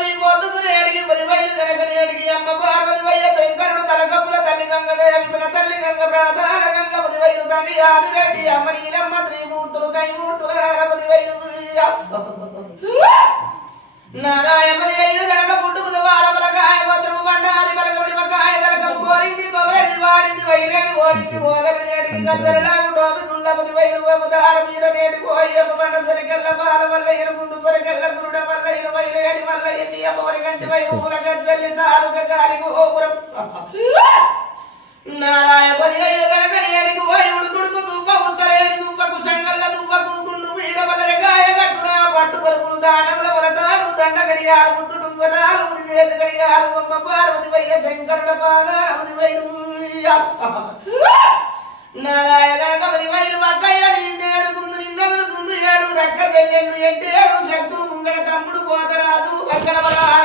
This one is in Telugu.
మీ పొద్దుకు నేడికి 10,000 కనుక నేడికి అమ్మ పార్వతి వయ్య శంకరుడు తలకప్పుల తల్లి గంగదయ విపిన తల్లి గంగ ప్రాధాన గంగ 10,000 తండ్రి ఆదిరెడ్డి అమ్మ నీలమ్మ త్రిమూర్తులు కైమూర్తుల 10,000 నారాయ 10,000 కనుక పుట్టు బుధవారముల కాయ గోత్రము బండారి బలగముడి మకాయ దలకం కోరింది కొమరెడ్డి వాడింది వైలేని ఓడింది ఓదరు నేడికి గచ్చరలాగు టోపి గుళ్ళ 10,000 ముదార మీద నేడి పోయమ్మ బండ సరికెళ్ళ బాల వల్ల ఎనుగుండు సరికెళ్ళ గురుడ వల్ల వైలేని వల్ల ఎన్ని అమ్మవరి గంటి వైపుల గచ్చల్లి తాలుక గాలి గోపురం నారాయ 10,000 కనుక నేడికి పోయి ఉడుకుడుకు దుబ్బ ఉత్తరేని దుబ్బకు సంగల్ల దుబ్బకు గుండు పీడ బలర గాయ గట్టున పట్టు పరుపులు దానముల వలతాడు దండగడియాలు ముద్దుటుంగరాలు ముడి చేతి గడియాలు అమ్మ పార్వతి వయ్య శంకరుడ పాదాడ 10,000 నారాయ కనుక 10,000 అక్కయ్య నిన్నేడు కుందు నిన్నదులు కుందు ఏడు రక్క చెల్లెళ్ళు ఎంటేడు శక్తులు ముంగడ తమ్ముడు పోతరాజు పక్కన